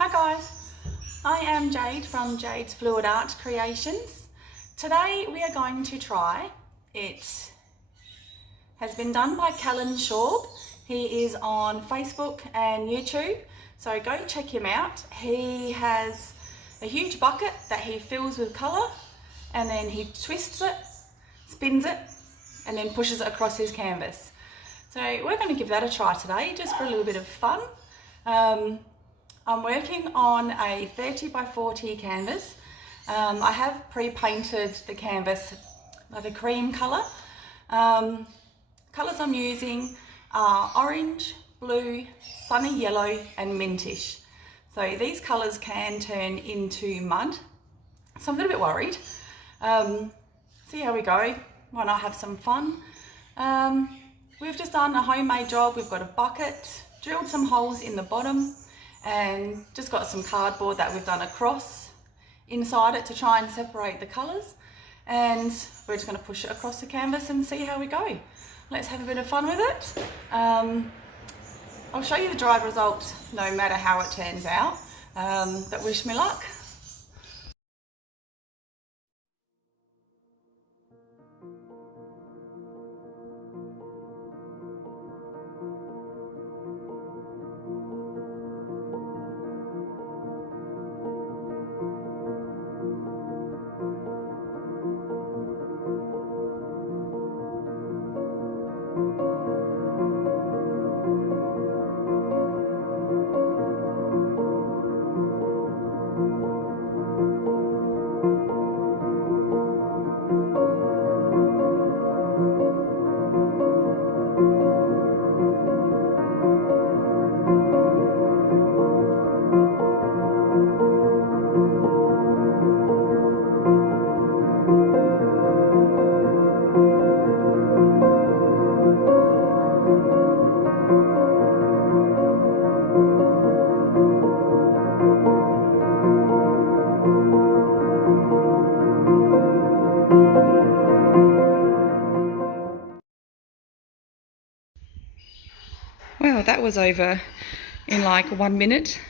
Hi guys, I am Jade from Jade's Fluid Art Creations. Today we are going to try, it has been done by Callan Shaub. He is on Facebook and YouTube, so go check him out. He has a huge bucket that he fills with colour and then he twists it, spins it and then pushes it across his canvas. So we're going to give that a try today just for a little bit of fun. I'm working on a 30 by 40 canvas. I have pre-painted the canvas like a cream colour. Colours I'm using are orange, blue, sunny yellow and mintish. So these colours can turn into mud. So I'm a little bit worried. See how we go. Why not have some fun? We've just done a homemade job. We've got a bucket, drilled some holes in the bottom and just got some cardboard that we've done a cross inside it to try and separate the colours, and we're just going to push it across the canvas and see how we go. Let's have a bit of fun with it. I'll show you the dry result no matter how it turns out, but wish me luck. Well, that was over in like 1 minute,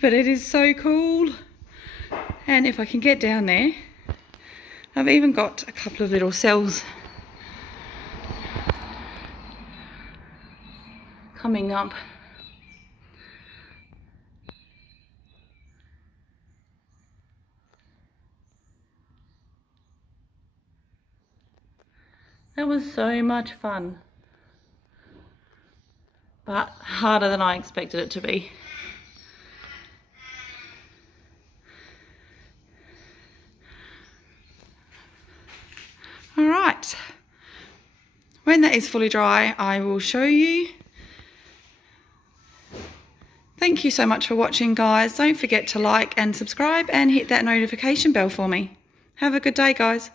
but it is so cool. And if I can get down there, I've even got a couple of little cells coming up. That was so much fun, but harder than I expected it to be. All right, when that is fully dry, I will show you. Thank you so much for watching, guys. Don't forget to like and subscribe and hit that notification bell for me. Have a good day, guys.